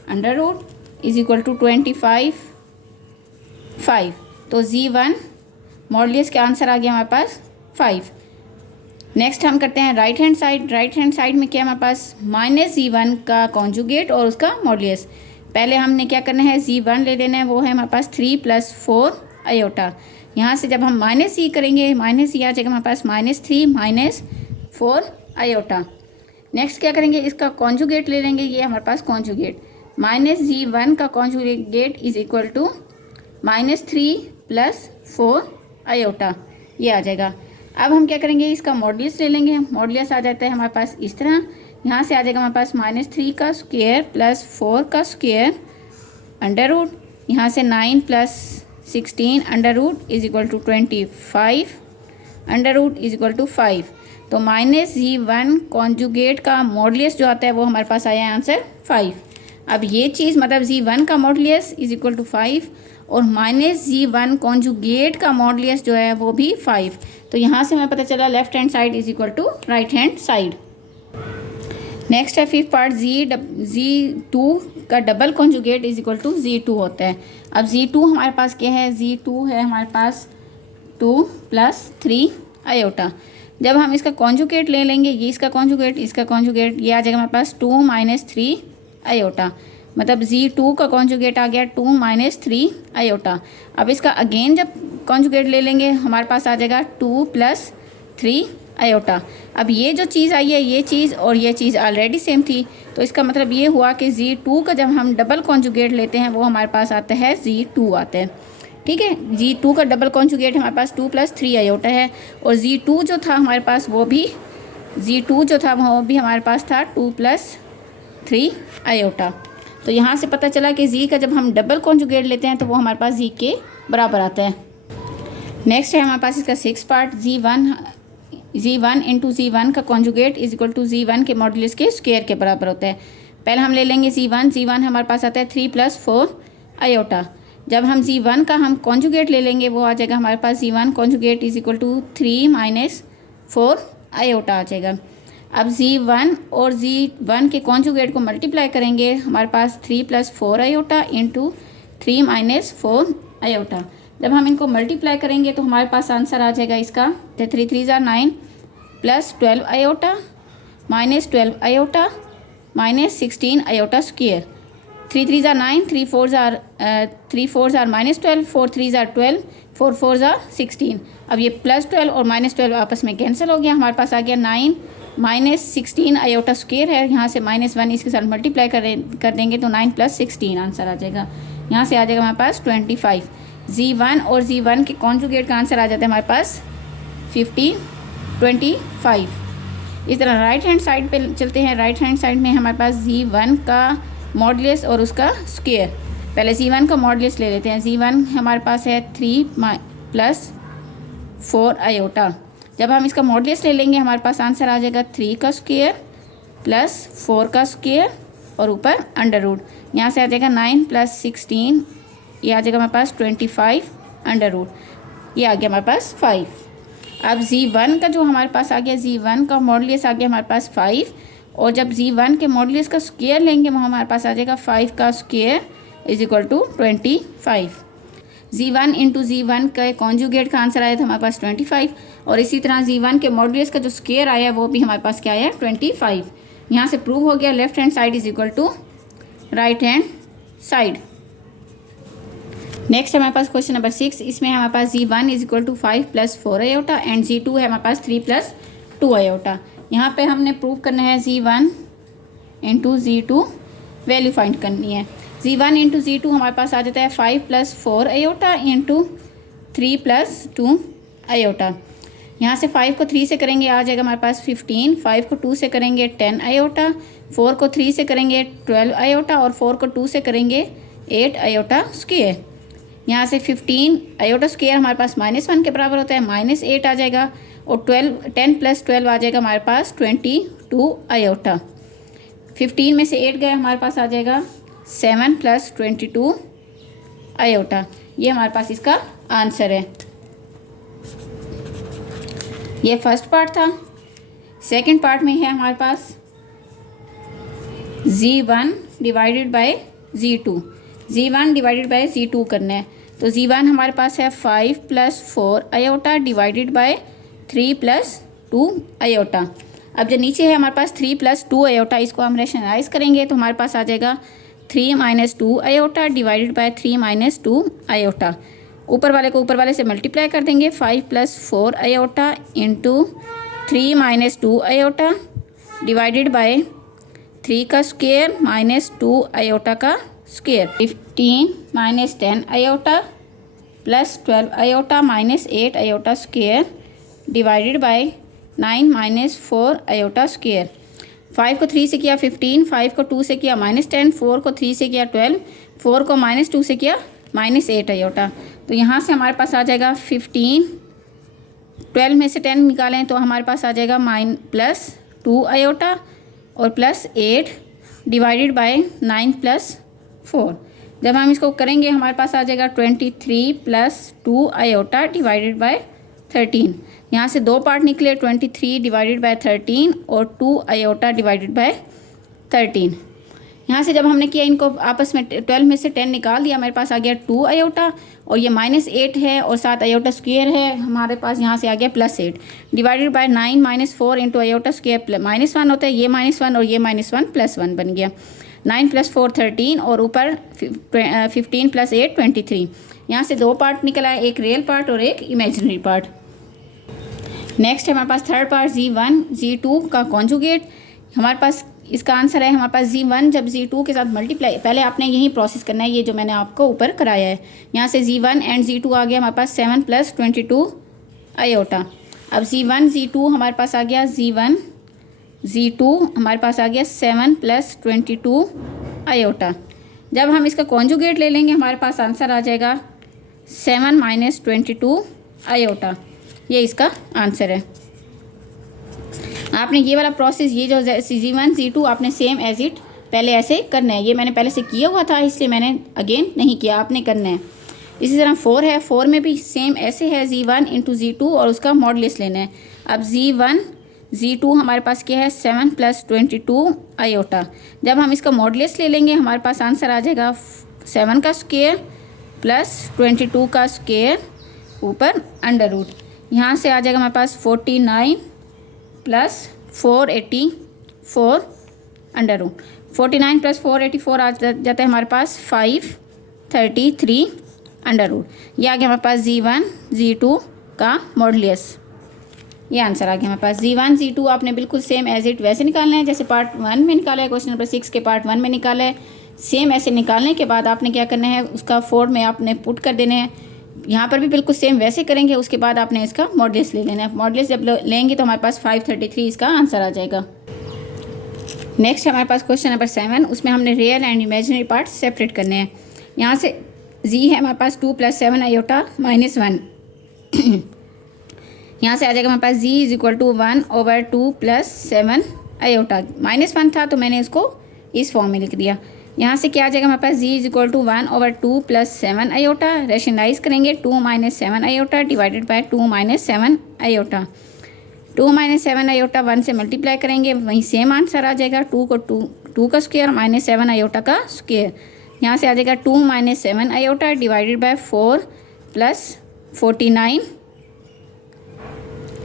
under root is equal to 25 5। तो Z1 मॉडुलस का आंसर आ गया हमारे पास 5। नेक्स्ट हम करते हैं right hand side. Right hand side में क्या हमारे पास -Z1 का कॉन्जुगेट और उसका मॉडुलस। पहले हमने क्या करना है, Z1 ले लेना है, वो है हमारे पास 3 + 4 आयोटा। यहाँ से जब हम -Z करेंगे, -Z आ जाएगा हमारे पास -3 - 4 आयोटा। नेक्स्ट क्या करेंगे, इसका कॉन्जुगेट ले लेंगे, ये हमारे पास कॉन्जुगेट -Z1 का conjugate is equal to -3 + 4 iota, ये आ जाएगा। अब हम क्या करेंगे, इसका मॉडुलस ले लेंगे। मॉडुलस आ जाता है हमारे पास इस तरह, यहाँ से आ जाएगा हमारे पास -3 का स्क्वायर + 4 का स्क्वायर अंडर रूट, यहाँ से 9 + 16 under root is equal to 25 under root is equal to 5। तो -Z1 कॉन्जुगेट का मॉडुलस जो आता है वो हमारे पास आया है आंसर 5। अब ये चीज़ मतलब Z1 का मॉडुलस इज इक्वल टू 5 और -Z1 कॉन्जुगेट का मॉडुलस जो है वो भी 5। तो यहाँ से हमें पता चला left hand side is equal to right hand side. Next है फिफ्थ पार्ट, Z2 का double conjugate is equal to Z2 होता है। अब Z2 हमारे पास क्या है, Z2 है हमारे पास 2 + 3 आयोटा। जब हम इसका कॉन्जुगेट ले लेंगे, ये इसका कॉन्जुगेट, इसका कॉन्जुगेट, ये आ जाएगा हमारे पास 2 - 3 आयोटा। मतलब Z2 का कॉन्जुगेट आ गया 2 - 3 आयोटा। अब इसका अगेन जब कॉन्जुगेट ले लेंगे हमारे पास आ जाएगा 2 + 3 आयोटा। अब ये जो चीज़ आई है, ये चीज़ और ये चीज़ ऑलरेडी सेम थी, तो इसका मतलब ये हुआ कि Z2 का जब हम डबल कॉन्जुगेट लेते हैं वो हमारे पास आता है Z2 आता है। ठीक है, Z2 का डबल कॉन्जुगेट हमारे पास 2 + 3 आयोटा है और Z2 जो था हमारे पास वो भी हमारे पास था 2 + 3 आयोटा। तो यहाँ से पता चला कि Z का जब हम डबल कॉन्जुगेट लेते हैं तो वो हमारे पास Z के बराबर आता है। नेक्स्ट है हमारे पास इसका 6th पार्ट, Z1 × Z1 का conjugate is equal to Z1 के मॉडुलस के स्क्वायर के बराबर होता है। पहले हम ले लेंगे Z1 हमारे पास आता है 3 + 4 आयोटा। जब हम Z1 का हम कॉन्जुगेट ले लेंगे वो आ जाएगा हमारे पास Z1 conjugate is equal to 3 - 4 iota आ जाएगा। अब Z1 और Z1 के कॉन्जुगेट को मल्टीप्लाई करेंगे, हमारे पास 3 + 4 आयोटा इंटू 3 - 4 आयोटा। जब हम इनको मल्टीप्लाई करेंगे तो हमारे पास आंसर आ जाएगा इसका 3 × 3 = 9 + 12 आयोटा -12 आयोटा -16 आयोटा स्क्वायर। 3 × 3 = 9, 3 × 4 = -12, 4 × 3 = 12, 4 × 4 = 16। अब ये +12 और -12 आपस में कैंसिल हो गया, हमारे पास आ गया 9 - 16 आयोटा स्क्वायर है। यहाँ से -1 इसके साथ मल्टीप्लाई कर देंगे तो 9 + 16 आंसर आ जाएगा। यहाँ से आ जाएगा हमारे पास 25। Z1 और Z1 के कॉन्जुगेट का आंसर आ जाता है हमारे पास 25। इस तरह राइट हैंड साइड पे चलते हैं। राइट हैंड साइड में हमारे पास Z1 का मॉडुलस और उसका स्क्वायर। पहले Z1 का मॉडुलस ले लेते हैं। Z1 हमारे पास है 3 + 4 आयोटा। जब हम इसका मॉडुलस ले लेंगे हमारे पास आंसर आ जाएगा 3 का स्क्वायर + 4 का स्क्वायर और ऊपर अंडर रूट। यहाँ से आ जाएगा 9 + 16, ये आ जाएगा हमारे पास 25 अंडर रूट, ये आ गया हमारे पास 5। अब Z1 का जो हमारे पास आ गया, Z1 का मॉडुलस आ गया हमारे पास 5 और जब Z1 के मॉडुलस का स्क्वायर लेंगे वो हमारे पास आ जाएगा 5 का square is equal to 25। Z1 × Z1 का कॉन्जुगेट का आंसर आया था हमारे पास 25 और इसी तरह Z1 के मॉडुलस का जो स्क्वायर आया वो भी हमारे पास क्या आया 25। यहाँ से प्रूव हो गया left hand side is equal to right hand side. Next हमारे पास क्वेश्चन नंबर 6, इसमें हमारे पास Z1 is equal to 5 + 4 iota and Z2 है हमारे पास 3 + 2 आयोटा। यहाँ पे हमने प्रूव करना है Z1 × Z2 वैल्यू फाइंड करनी है। Z1 × Z2 हमारे पास आ जाता है 5 + 4 आयोटा इंटू 3 + 2 आयोटा। यहाँ से 5 को 3 से करेंगे आ जाएगा हमारे पास 15, 5 को 2 से करेंगे 10 आयोटा, 4 को 3 से करेंगे 12 आयोटा और 4 को 2 से करेंगे 8 आयोटा स्क्वायर। यहाँ से 15 आयोटा स्क्वायर हमारे पास -1 के बराबर होता है, -8 आ जाएगा और 10 + 12 आ जाएगा हमारे पास 22 आयोटा। 15 में से 8 गए हमारे पास आ जाएगा 7 + 22 आयोटा। ये हमारे पास इसका आंसर है। ये फर्स्ट पार्ट था। सेकंड पार्ट में है हमारे पास Z1 divided by Z2, Z1 divided by Z2 करना है। तो Z1 हमारे पास है 5 + 4 आयोटा डिवाइडेड बाय 3 + 2 आयोटा। अब जो नीचे है हमारे पास 3 + 2 आयोटा, इसको हम रेशनलाइज करेंगे तो हमारे पास आ जाएगा 3 - 2 आयोटा डिवाइडेड बाय 3 - 2 आयोटा। ऊपर वाले को ऊपर वाले से मल्टीप्लाई कर देंगे, 5 + 4 iota into 3 - 2 iota divided bye 3 का स्क्वायर माइनस 2 आयोटा का square. 15 - 10 iota plus 12 iota minus 8 iota square divided by 9 - 4 iota square. 5 को 3 से किया 15, 5 को 2 से किया -10, 4 को 3 से किया 12, 4 को -2 से किया -8 आयोटा। तो यहाँ से हमारे पास आ जाएगा 15, 12 में से 10 निकालें तो हमारे पास आ जाएगा +2 आयोटा और +8 डिवाइडेड बाय 9 + 4। जब हम इसको करेंगे हमारे पास आ जाएगा 23 + 2 आयोटा डिवाइडेड बाय 13। यहाँ से दो पार्ट निकले, 23 डिवाइडेड बाय 13 और 2 आयोटा डिवाइडेड बाय 13। यहाँ से जब हमने किया इनको आपस में 12 में से 10 निकाल दिया, मेरे पास आ गया 2 आयोटा और ये -8 है और 7 आयोटा स्क्वायर है, हमारे पास यहाँ से आ गया +8 divided by 9 - 4 into iota square -1 होता है, ये -1 और ये -1 +1 बन गया। 9 + 4 13 और ऊपर 15 + 8 23। यहाँ से दो पार्ट निकला है, एक रियल पार्ट और एक इमेजिनरी पार्ट। नेक्स्ट है हमारे पास थर्ड पार्ट Z1 Z2 का कॉन्जुगेट। हमारे पास इसका आंसर है हमारे पास Z1 जब Z2 के साथ मल्टीप्लाई, पहले आपने यही प्रोसेस करना है, ये जो मैंने आपको ऊपर कराया है। यहाँ से Z1 एंड Z2 आ गया हमारे पास 7 + 22 आयोटा। अब Z1 Z2 हमारे पास आ गया Z1 Z2 हमारे पास आ गया 7 + 22 आयोटा। जब हम इसका कॉन्जुगेट ले लेंगे हमारे पास आंसर आ जाएगा 7 - 22 आयोटा। ये इसका आंसर है। आपने ये वाला प्रोसेस, ये जो Z1 Z2 आपने सेम एज इट पहले ऐसे करना है। ये मैंने पहले से किया हुआ था इसलिए मैंने अगेन नहीं किया, आपने करना है। इसी तरह 4 है, 4 में भी सेम ऐसे है, Z1 × Z2 और उसका मॉडुलस लेना है। अब Z1 Z2 हमारे पास क्या है 7 + 22 आयोटा। जब हम इसका मॉडुलस ले लेंगे हमारे पास आंसर आ जाएगा 7 का स्क्वायर प्लस 22 का स्क्वायर ऊपर √। यहाँ से आ जाएगा हमारे पास 49 + 484 √। 49 + 484 आ जाता है हमारे पास 533 √। ये आ गया हमारे पास Z1 Z2 का मॉडुलस। ये आंसर आ गया हमारे पास। Z1 Z2 आपने बिल्कुल सेम एज इट वैसे निकालना है जैसे पार्ट 1 में निकाला है, क्वेश्चन नंबर 6 के पार्ट 1 में निकाला है। सेम ऐसे निकालने के बाद आपने क्या करना है, उसका 4 में आपने पुट कर देना है। यहाँ पर भी बिल्कुल सेम वैसे करेंगे, उसके बाद आपने इसका मॉडुलस ले लेना है। मॉडुलस जब लेंगे तो हमारे पास 533 इसका आंसर आ जाएगा। नेक्स्ट हमारे पास क्वेश्चन नंबर 7, उसमें हमने real and imaginary part separate करने हैं। यहाँ से Z है हमारे पास 2 + 7 आयोटा -1। यहाँ से आ जाएगा हमारे पास Z = 1/2 + 7 आयोटा। -1 था तो मैंने इसको इस फॉर्म में लिख दिया। यहाँ से क्या आ जाएगा हमारे पास Z = 1/2 + 7 आयोटा। रेशनलाइज करेंगे 2 - 7 iota divided bye 2 - 7 iota. 2 - 7 iota 1 से मल्टीप्लाई करेंगे, वहीं सेम आंसर आ जाएगा। 2 को 2 का स्क्वायर -7 आयोटा का स्क्वायर। यहाँ से आ जाएगा 2 - 7 आयोटा डिवाइडेड बाय 4 + 49।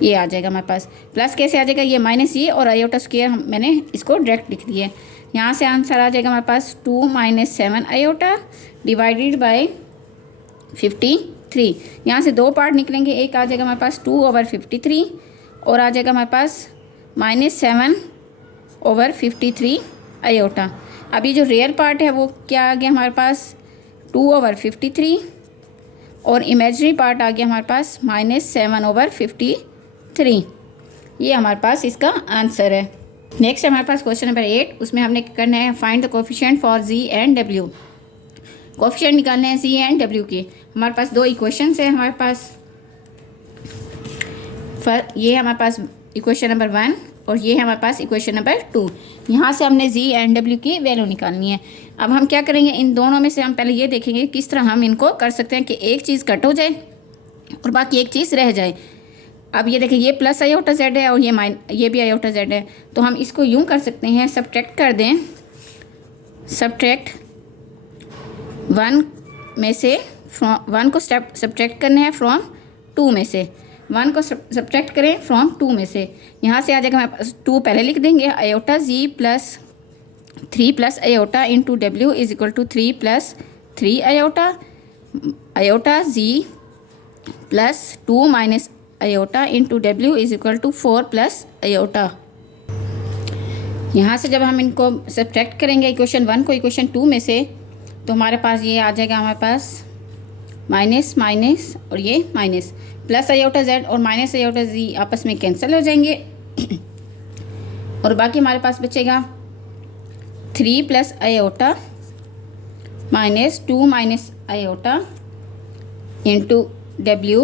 ये आ जाएगा हमारे पास। प्लस कैसे आ जाएगा, ये माइनस ये और आयोटा स्क्वायर मैंने इसको डायरेक्ट लिख दिया है। यहाँ से आंसर आ जाएगा हमारे पास 2 - 7 आयोटा डिवाइडेड बाय 53। यहाँ से दो पार्ट निकलेंगे, एक आ जाएगा हमारे पास 2/53 और आ जाएगा हमारे पास -7/53 आयोटा। अभी जो रियल पार्ट है वो क्या आ गया हमारे पास 2/53 और इमेजिनरी पार्ट आ गया हमारे पास -7/53। ये हमारे पास इसका आंसर है। नेक्स्ट हमारे पास क्वेश्चन नंबर 8, उसमें हमने करना है find the coefficient for Z and W। Coefficient निकालने हैं Z एंड W के। हमारे पास दो इक्वेशंस है हमारे पास। ये है हमारे पास इक्वेशन नंबर 1 और ये है हमारे पास इक्वेशन नंबर 2। यहाँ से हमने Z एंड W की वैल्यू निकालनी है। अब हम क्या करेंगे, इन दोनों में से हम पहले ये देखेंगे किस तरह हम इनको कर सकते हैं कि एक चीज़ कट हो जाए और बाकी एक चीज़ रह जाए। अब ये देखिए, ये प्लस आयोटा जेड है और ये भी आयोटा जेड है, तो हम इसको यूँ कर सकते हैं, सब्ट्रैक्ट कर दें, सब्ट्रैक्ट 1 में से फ्रॉम 1 को सब्ट्रैक्ट करना है फ्रॉम 2 में से, 1 को सब्ट्रैक्ट करें फ्रॉम 2 में से। यहाँ से आ जाएगा हमारे पास 2 पहले लिख देंगे, iota ji plus 3 plus iota into W is equal to 3 plus 3 iota, iota ji plus 2 minus iota into W is equal to 4 plus iota. यहाँ से जब हम इनको सब्ट्रैक्ट करेंगे इक्वेशन 1 को इक्वेशन 2 में से, तो हमारे पास ये आ जाएगा, हमारे पास माइनस माइनस और ये माइनस, प्लस आयोटा जेड और माइनस आयोटा जी आपस में कैंसिल हो जाएंगे और बाकी हमारे पास बचेगा 3 plus iota minus 2 minus iota into W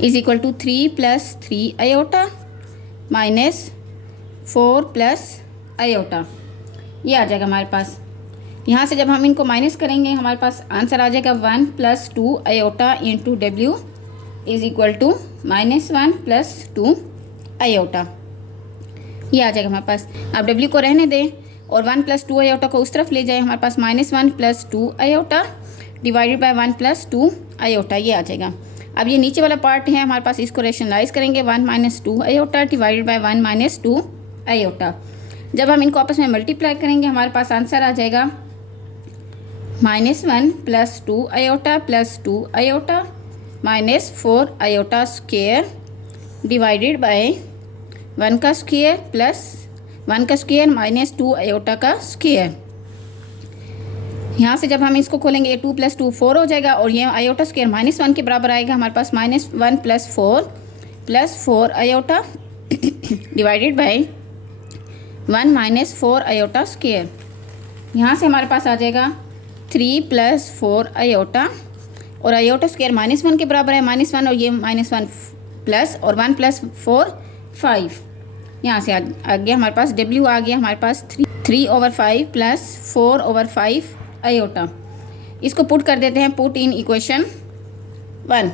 is equal to 3 plus 3 iota minus 4 plus iota. ये आ जाएगा हमारे पास। यहाँ से जब हम इनको माइनस करेंगे हमारे पास आंसर आ जाएगा 1 plus 2 iota into W is equal to minus 1 plus 2 iota. ये आ जाएगा हमारे पास। अब डब्ल्यू को रहने दें और 1 प्लस 2 आयोटा को उस तरफ ले जाए, हमारे पास minus 1 plus 2 iota divided by 1 plus 2 iota. ये आ जाएगा। अब ये नीचे वाला पार्ट है हमारे पास, इसको रेशनलाइज करेंगे, 1 minus 2 iota divided by 1 minus 2 iota. जब हम इनको आपस में मल्टीप्लाई करेंगे हमारे पास आंसर आ जाएगा minus 1 plus 2 iota plus 2 iota minus 4 iota square divided by 1 का स्क्वेयर प्लस 1 का स्क्वेयर माइनस 2 आयोटा का स्क्वेयर। यहाँ से जब हम इसको खोलेंगे 2 प्लस 2 4 हो जाएगा और ये आयोटा स्क्वेयर माइनस 1 के बराबर आएगा, हमारे पास minus 1 plus 4 iota divided by 1 minus 4 iota square. यहाँ से हमारे पास आ जाएगा 3 प्लस 4 आयोटा और आयोटा स्क्वेयर माइनस 1 के बराबर है, माइनस 1 और ये माइनस 1 प्लस और 1 प्लस 4 5। यहाँ से आ गया हमारे पास डब्ल्यू आ गया हमारे पास 3/5 प्लस 4/5 आयोटा। इसको पुट कर देते हैं, पुट इन इक्वेशन 1।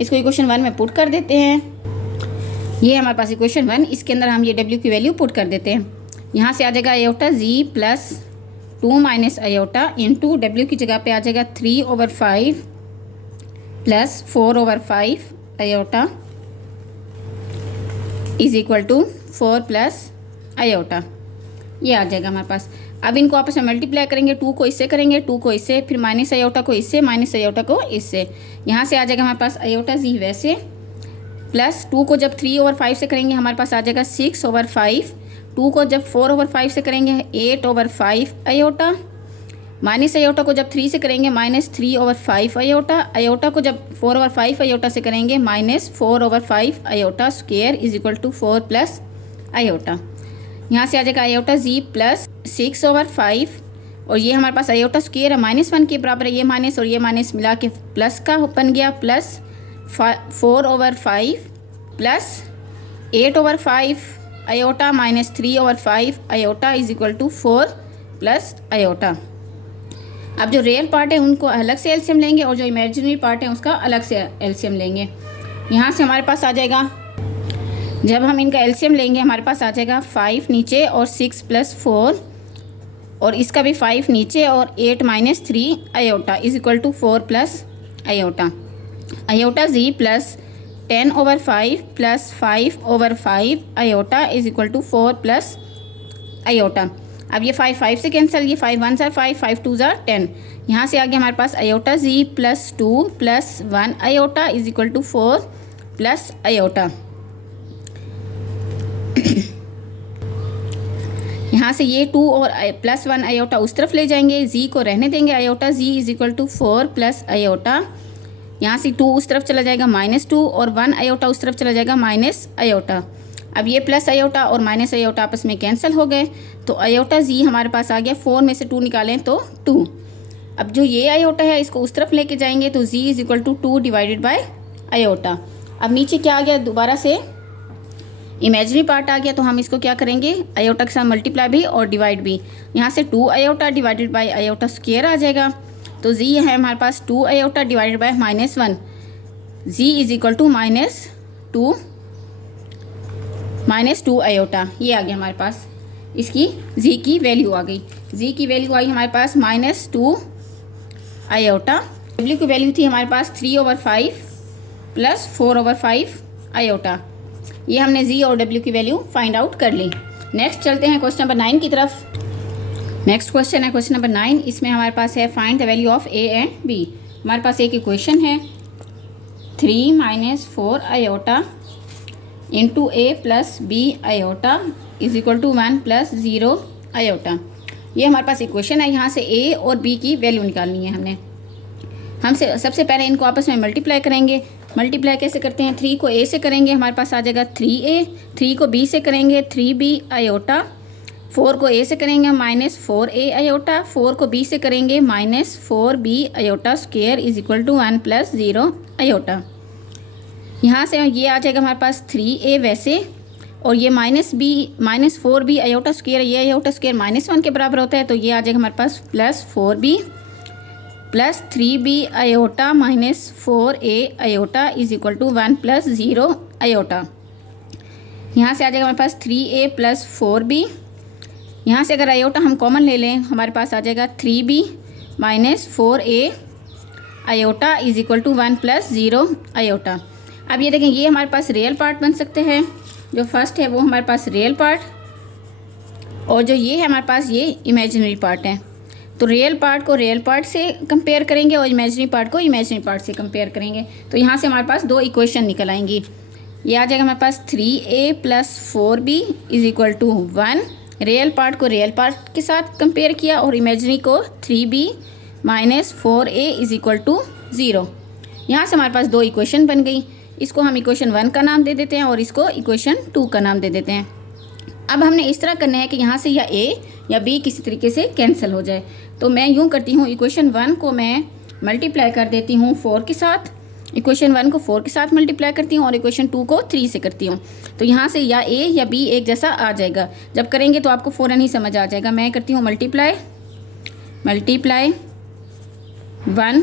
इसको इक्वेशन 1 में पुट कर देते हैं। ये हमारे पास इक्वेशन 1, इसके अंदर हम ये डब्ल्यू की वैल्यू पुट कर देते हैं। यहाँ से आ जाएगा आयोटा जी plus 2 minus iota into W की जगह पे आ जाएगा 3/5 plus 4/5 iota is equal to 4 plus iota. ये आ जाएगा हमारे पास। अब इनको आपस में मल्टीप्लाई करेंगे, 2 को इससे करेंगे, 2 को इससे, फिर माइनस आयोटा को इससे, माइनस आयोटा को इससे। यहाँ से आ जाएगा हमारे पास आयोटा जी वैसे प्लस 2 को जब 3/5 से करेंगे हमारे पास आ जाएगा 6/5, 2 को जब 4/5 से करेंगे 8/5 आयोटा, माइनस आयोटा को जब 3 से करेंगे माइनस 3/5 आयोटा, आयोटा को जब 4/5 आयोटा से करेंगे minus 4/5 iota square is equal to 4 plus iota. यहाँ से आ जाएगा आयोटा जी प्लस 6/5 और ये हमारे पास आयोटा स्क्वेयर है माइनस 1 के बराबर है, ये माइनस और ये माइनस मिला के प्लस का बन गया, plus 4/5 plus 8/5 iota minus 3/5 iota is equal to 4 plus iota. अब जो रियल पार्ट है उनको अलग से एलसीएम लेंगे और जो इमेजिनरी पार्ट है उसका अलग से एलसीएम लेंगे। यहाँ से हमारे पास आ जाएगा, जब हम इनका एलसीएम लेंगे हमारे पास आ जाएगा 5 नीचे और 6 प्लस 4 और इसका भी 5 नीचे और 8 minus 3 iota is equal to 4 plus iota. Iota ji plus 10/5 plus 5/5 iota is equal to 4 plus iota. अब ये 5 से कैंसिल, ये 5 1 ज़ा 5, 5 2 ज़ा 10। यहाँ से आ गया हमारे पास iota ji plus 2 plus 1 iota is equal to 4 plus iota. यहाँ से ये 2 और प्लस 1 आयोटा उस तरफ ले जाएंगे, जी को रहने देंगे, iota Z is equal to 4 plus iota. यहाँ से 2 उस तरफ चला जाएगा -2 और 1 आयोटा उस तरफ चला जाएगा माइनस आयोटा। अब ये प्लस आयोटा और माइनस आयोटा आपस में कैंसिल हो गए, तो आयोटा जी हमारे पास आ गया, 4 में से 2 निकालें तो 2। अब जो ये आयोटा है इसको उस तरफ लेके जाएंगे तो G is equal to 2 divided by iota. अब नीचे क्या आ गया, दोबारा से इमेजिनरी पार्ट आ गया, तो हम इसको क्या करेंगे, आयोटा के साथ मल्टीप्लाई भी और डिवाइड भी। यहाँ से 2 iota divided by iota square आ जाएगा, तो जी है हमारे पास 2 iota divided by -1, G is equal to -2 -2 iota, ये आ गया हमारे पास। इसकी जी की वैल्यू आ गई, जी की वैल्यू आई हमारे पास -2 आयोटा। डब्ल्यू की वैल्यू थी हमारे पास 3/5 प्लस 4/5 आयोटा। ये हमने जी और डब्ल्यू की वैल्यू फाइंड आउट कर ली। नेक्स्ट चलते हैं क्वेश्चन नंबर 9 की तरफ। नेक्स्ट क्वेश्चन है क्वेश्चन नंबर 9। इसमें हमारे पास है find the value of A and B. हमारे पास एक इक्वेशन है 3 - 4 iota into A plus B iota is equal to 1 + 0 iota. ये हमारे पास इक्वेशन है। यहाँ से ए और बी की वैल्यू निकालनी है हमने। हमसे सबसे पहले इनको आपस में मल्टीप्लाई करेंगे। मल्टीप्लाई कैसे करते हैं? 3 को ए से करेंगे, हमारे पास आ जाएगा 3a। 3 को बी से करेंगे 3b आयोटा। 4 को ए से करेंगे -4a आयोटा। 4 को बी से करेंगे -4b iota square is equal to 1 + 0 iota. यहाँ से ये आ जाएगा हमारे पास 3a वैसे, और ये -4b आयोटा स्क्वायर, ये आयोटा स्क्वायर -1 के बराबर होता है, तो ये आ जाएगा हमारे पास +4b plus 3b iota -4a iota is equal to 1 + 0 iota. यहाँ से आ जाएगा हमारे पास 3a प्लस 4b। यहाँ से अगर आयोटा हम कॉमन ले लें, हमारे पास आ जाएगा 3b -4a iota is equal to 1 + 0 iota. अब ये देखें, ये हमारे पास रियल पार्ट बन सकते हैं। जो फर्स्ट है वो हमारे पास रियल पार्ट, और जो ये है हमारे पास ये इमेजिनरी पार्ट है। तो रियल पार्ट को रियल पार्ट से कंपेयर करेंगे और इमेजिनरी पार्ट को इमेजिनरी पार्ट से कंपेयर करेंगे। तो यहाँ से हमारे पास 2 इक्वेशन निकल आएंगी। ये आ जाएगा हमारे पास 3a plus 4b is equal to 1। Real part को रियल पार्ट के साथ कंपेयर किया और इमेजिनरी को 3b -4a is equal to 0। यहाँ से हमारे पास 2 इक्वेशन बन गई। इसको हम इक्वेशन 1 का नाम दे देते हैं और इसको इक्वेशन 2 का नाम दे देते हैं। अब हमने इस तरह करना है कि यहाँ से या a या b किसी तरीके से कैंसिल हो जाए। तो मैं यूँ करती हूँ, इक्वेशन 1 को मैं मल्टीप्लाई कर देती हूँ 4 के साथ, इक्वेशन 1 को 4 के साथ मल्टीप्लाई करती हूँ और इक्वेशन 2 को 3 से करती हूँ। तो यहाँ से या a या b एक जैसा आ जाएगा। जब करेंगे तो आपको फ़ौरन ही समझ आ जाएगा। मैं करती हूँ मल्टीप्लाई 1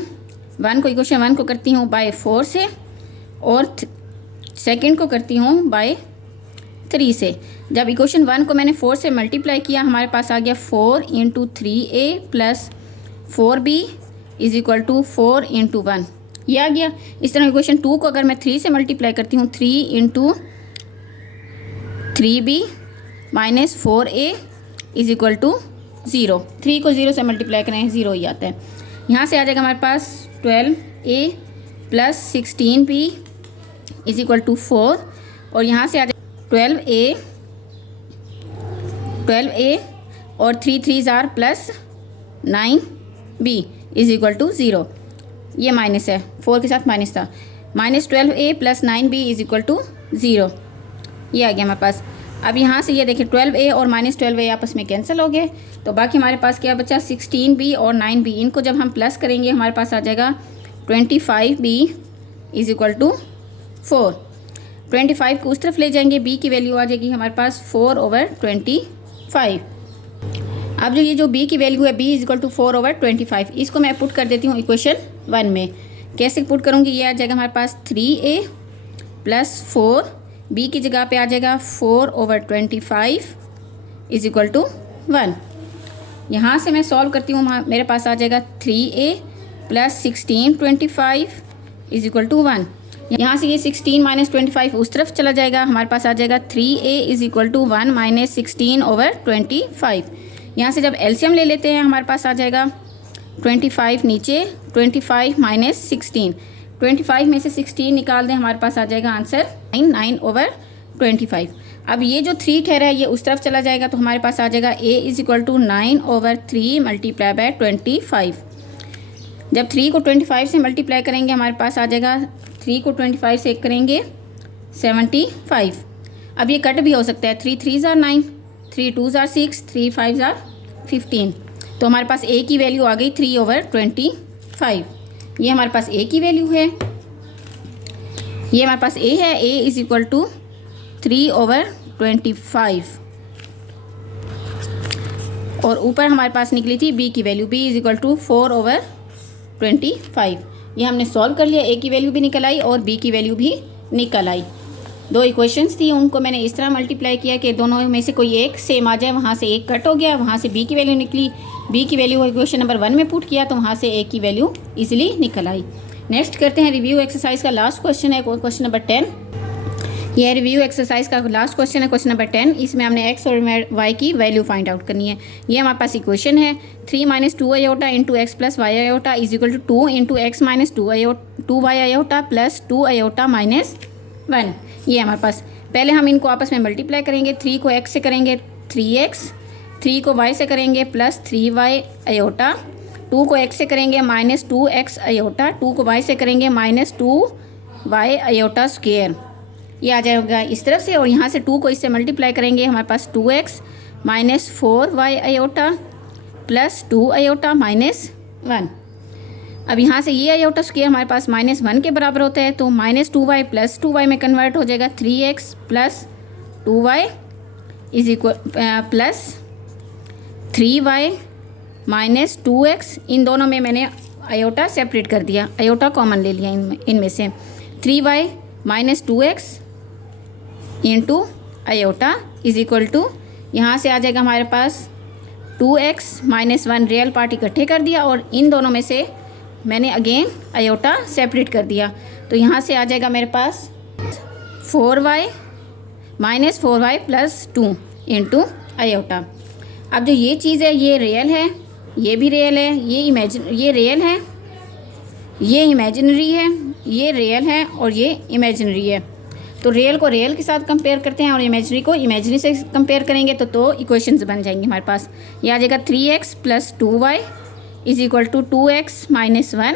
को इक्वेशन 1 को करती हूँ बाय 4 से, और सेकेंड को करती हूँ बाय 3 से। जब इक्वेशन 1 को मैंने 4 से मल्टीप्लाई किया, हमारे पास आ गया 4 × 3a plus 4b is equal to 4 × 1, ये आ गया। इस तरह इक्वेशन 2 को अगर मैं 3 से मल्टीप्लाई करती हूँ, 3 × 3b minus 4a is equal to 0। 3 को 0 से मल्टीप्लाई करें 0 ही आता है। यहाँ से आ जाएगा हमारे पास 12a plus 16b is equal to 4, और यहाँ से आ जाएगा 12a और 3 3s R plus 9b is equal to 0। ये माइनस है, 4 के साथ माइनस था, -12a plus 9b is equal to 0, ये आ गया हमारे पास। अब यहाँ से ये देखिए 12a और -12a आपस में कैंसिल हो गए, तो बाकी हमारे पास क्या बचा 16b और 9b। इनको जब हम प्लस करेंगे हमारे पास आ जाएगा 25b इज इक्वल टू 4। 25 को उस तरफ ले जाएंगे, b की वैल्यू आ जाएगी हमारे पास 4/25। अब जो ये जो b की वैल्यू है b इज इक्वल टू 4/25, इसको मैं पुट कर देती हूँ इक्वेशन 1 में। कैसे पुट करूँगी? ये आ जाएगा हमारे पास 3a प्लस 4, b की जगह पे आ जाएगा 4/25 इज इक्वल टू 1। यहाँ से मैं सॉल्व करती हूँ, मेरे पास आ जाएगा 3a plus 16/25 is equal to 1। यहाँ से ये 16 - 25 उस तरफ चला जाएगा, हमारे पास आ जाएगा 3a इज इक्वल टू 1 - 16/25। यहाँ से जब एलसीएम ले लेते हैं हमारे पास आ जाएगा 25 नीचे, 25 - 16, 25 में से 16 निकाल दें, हमारे पास आ जाएगा आंसर 9/25। अब ये जो 3 ठहरा है ये उस तरफ चला जाएगा, तो हमारे पास आ जाएगा a is equal to 9/3 multiply by 25। जब 3 को 25 से मल्टीप्लाई करेंगे हमारे पास आ जाएगा, 3 को 25 से करेंगे 75। अब ये कट भी हो सकता है, 3 3s are 9, 3 2s are 6, 3 5s are 15। तो हमारे पास a की वैल्यू आ गई 3/25। ये हमारे पास a की वैल्यू है, ये हमारे पास a है, a इज इक्वल टू 3/25, और ऊपर हमारे पास निकली थी b की value, b is equal to 4/25। ये हमने सॉल्व कर लिया, a की वैल्यू भी निकल आई और b की वैल्यू भी निकल आई। दो इक्वेशंस थी उनको मैंने इस तरह मल्टीप्लाई किया कि दोनों में से कोई एक सेम आ जाए, वहाँ से एक कट हो गया, वहाँ से बी की वैल्यू निकली, बी की वैल्यू इक्वेशन नंबर 1 में पुट किया तो वहाँ से ए की वैल्यू इजीली निकल आई। नेक्स्ट करते हैं रिव्यू एक्सरसाइज का लास्ट क्वेश्चन है क्वेश्चन नंबर 10। यह रिव्यू एक्सरसाइज का लास्ट क्वेश्चन है क्वेश्चन नंबर 10। इसमें हमने एक्स और वाई की वैल्यू फाइंड आउट करनी है। ये हमारे पास इक्वेशन है 3 - 2 iota into X plus Y iota is equal to 2 into X minus 2 Y iota plus 2 iota minus 1। ये हमारे पास पहले हम इनको आपस में मल्टीप्लाई करेंगे। 3 को एक्स से करेंगे 3x, 3 को y से करेंगे प्लस 3y आयोटा, 2 को x से करेंगे माइनस 2x आयोटा, 2 को y से करेंगे माइनस 2y आयोटा स्क्वायर। ये आ जाएगा इस तरफ से और यहाँ से 2 को इससे मल्टीप्लाई करेंगे, हमारे पास 2x minus 4y iota plus 2 iota minus 1। अब यहाँ से ये आयोटा स्क्वायर हमारे पास -1 के बराबर होता है तो -2y प्लस 2y में कन्वर्ट हो जाएगा 3x plus 2y is equal plus 3y minus 2x। इन दोनों में मैंने आयोटा सेपरेट कर दिया, आयोटा कॉमन ले लिया इनमें से। 3y minus 2x into iota is equal to यहाँ से आ जाएगा हमारे पास 2x माइनस 1 रियल पार्ट इकट्ठे कर दिया और इन दोनों में से मैंने अगेन आयोटा सेपरेट कर दिया तो यहाँ से आ जाएगा मेरे पास 4y minus 4y plus 2 into iota. अब जो ये चीज़ है ये रियल है, ये भी रियल है, ये रियल है, ये इमेजिनरी है, ये रियल है और ये इमेजिनरी है। तो रियल को रियल के साथ कंपेयर करते हैं और इमेजिनरी को इमेजिनरी से कंपेयर करेंगे तो इक्वेशंस बन जाएंगे हमारे पास। ये आ जाएगा 3x plus 2y is equal to 2x minus 1।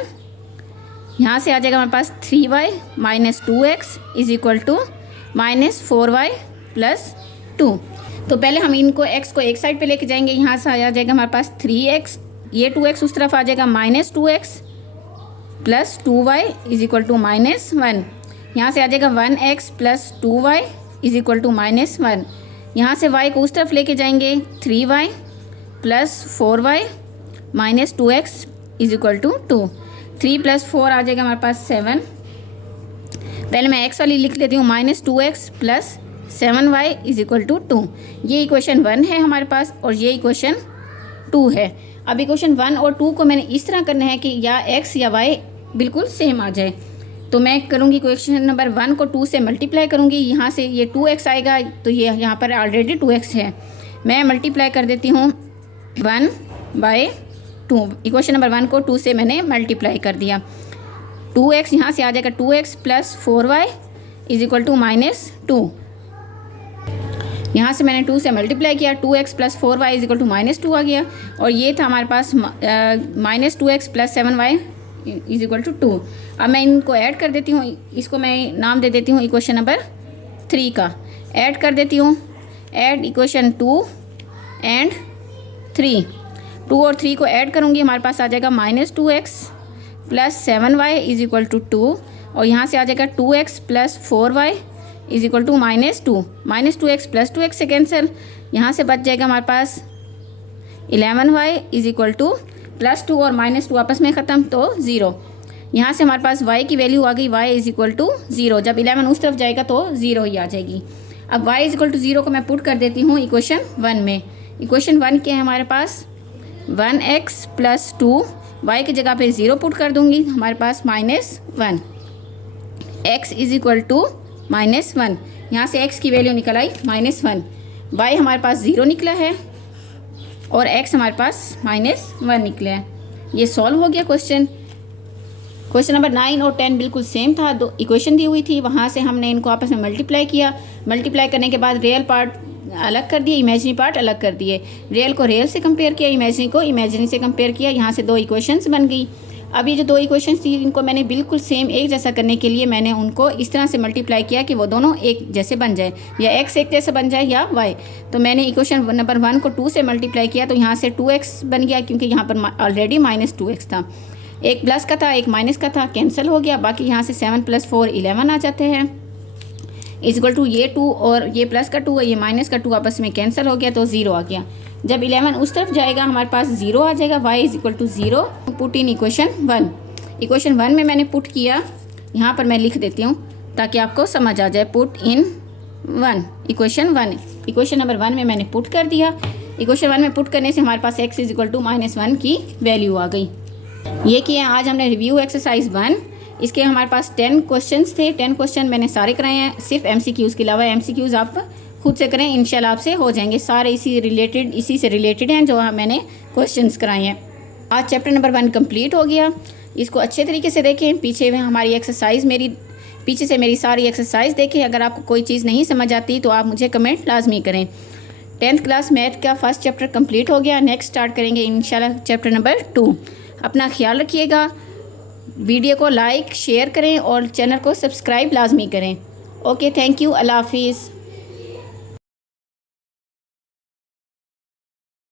यहाँ से आ जाएगा हमारे पास 3y minus 2x is equal to minus 4y plus 2। तो पहले हम इनको x को एक साइड पे लेके जाएंगे। यहाँ से आ जाएगा हमारे पास 3x, ये 2x उस तरफ आ जाएगा minus 2x plus 2y is equal to minus 1। यहाँ से आ जाएगा 1x plus 2y is equal to minus 1। यहाँ से y को उस तरफ लेके जाएंगे 3y plus 4y minus 2x is equal to 2। 3 plus 4 आ जाएगा हमारे पास 7। पहले मैं x वाली लिख लेती हूँ minus 2x plus 7y is equal to 2। ये इक्वेशन 1 है हमारे पास और ये इक्वेशन 2 है। अब इक्वेशन 1 और 2 को मैंने इस तरह करना है कि या x या y बिल्कुल सेम आ जाए। तो मैं करूँगी इक्वेशन नंबर 1 को 2 से मल्टीप्लाई करूँगी। यहाँ से ये 2x आएगा तो ये यहाँ पर ऑलरेडी 2x है। मैं मल्टीप्लाई कर देती हूँ 1/2। इक्वेशन नंबर 1 को 2 से मैंने मल्टीप्लाई कर दिया। 2x यहाँ से आ जाएगा 2x plus 4y is equal to minus 2। यहाँ से मैंने 2 से मल्टीप्लाई किया, 2x plus 4y is equal to minus 2 आ गया और ये था हमारे पास minus 2x plus 7y is equal to 2। अब मैं इनको ऐड कर देती हूँ, इसको मैं नाम दे देती हूँ इक्वेशन नंबर 3 का। ऐड कर देती हूँ, ऐड इक्वेशन 2 एंड 3। 2 और 3 को ऐड करूँगी, हमारे पास आ जाएगा minus 2x plus 7y is equal to 2 और यहाँ से आ जाएगा 2x plus 4y is equal to minus 2। Minus 2x plus 2x से कैंसिल, यहाँ से बच जाएगा हमारे पास 11y is equal to plus 2 और माइनस 2 आपस में ख़त्म तो 0। यहाँ से हमारे पास y की वैल्यू आ गई y इज इक्वल टू 0। जब 11 उस तरफ जाएगा तो 0 ही आ जाएगी। अब y इज इक्वल टू 0 को मैं पुट कर देती हूँ इक्वेशन 1 में। इक्वेशन 1 क्या है हमारे पास 1x प्लस 2, y की जगह पे 0 पुट कर दूँगी, हमारे पास minus 1। x is equal to minus 1। यहाँ से x की वैल्यू निकल आई माइनस 1। y हमारे पास 0 निकला है और x हमारे पास माइनस 1 निकला है। ये सॉल्व हो गया क्वेश्चन। क्वेश्चन नंबर 9 और 10 बिल्कुल सेम था। दो इक्वेशन दी हुई थी, वहाँ से हमने इनको आपस में मल्टीप्लाई किया। मल्टीप्लाई करने के बाद रियल पार्ट अलग कर दिए, इमेजिनरी पार्ट अलग कर दिए। रियल को रियल से कंपेयर किया, इमेजिनरी को इमेजिनरी से कंपेयर किया। यहाँ से दो इक्वेशंस बन गई। अब ये जो दो इक्वेशंस थी इनको मैंने बिल्कुल सेम एक जैसा करने के लिए मैंने उनको इस तरह से मल्टीप्लाई किया कि वो दोनों एक जैसे बन जाए, या x एक जैसा बन जाए या y। तो मैंने इक्वेशन नंबर 1 को 2 से मल्टीप्लाई किया तो यहाँ से 2x बन गया, क्योंकि यहाँ पर ऑलरेडी माइनस 2x था। एक प्लस का था एक माइनस का था, कैंसिल हो गया। बाकी यहाँ से 7 + 4 11 आ जाते हैं इज इक्वल टू ये 2 और ये प्लस का 2 है, ये माइनस का 2 आपस में कैंसिल हो गया तो 0 आ गया। जब 11 उस तरफ जाएगा हमारे पास 0 आ जाएगा। y is equal to 0 put in equation 1। Equation 1 में मैंने पुट किया, यहाँ पर मैं लिख देती हूँ ताकि आपको समझ आ जाए। Put in 1 equation 1, equation number 1 में मैंने पुट कर दिया। इक्वेशन 1 में पुट करने से हमारे पास x इज इक्वल टू -1 की वैल्यू आ गई। ये किया आज हमने रिव्यू एक्सरसाइज 1। इसके हमारे पास 10 क्वेश्चंस थे। 10 क्वेश्चन मैंने सारे कराए हैं, सिर्फ MCQs के अलावा। MCQs आप खुद से करें, इंशाल्लाह आपसे हो जाएंगे। सारे इसी से रिलेटेड हैं जो मैंने क्वेश्चंस कराए हैं। आज चैप्टर नंबर 1 कंप्लीट हो गया। इसको अच्छे तरीके से देखें। पीछे से मेरी सारी एक्सरसाइज देखें। अगर आपको कोई चीज़ नहीं समझ आती तो आप मुझे कमेंट लाजमी करें। 10th क्लास मैथ का फर्स्ट चैप्टर कंप्लीट हो गया। नेक्स्ट स्टार्ट करेंगे इंशाल्लाह चैप्टर नंबर 2। अपना ख्याल रखिएगा। वीडियो को लाइक शेयर करें और चैनल को सब्सक्राइब लाजमी करें। ओके, थैंक यू, अल्लाह हाफिज़।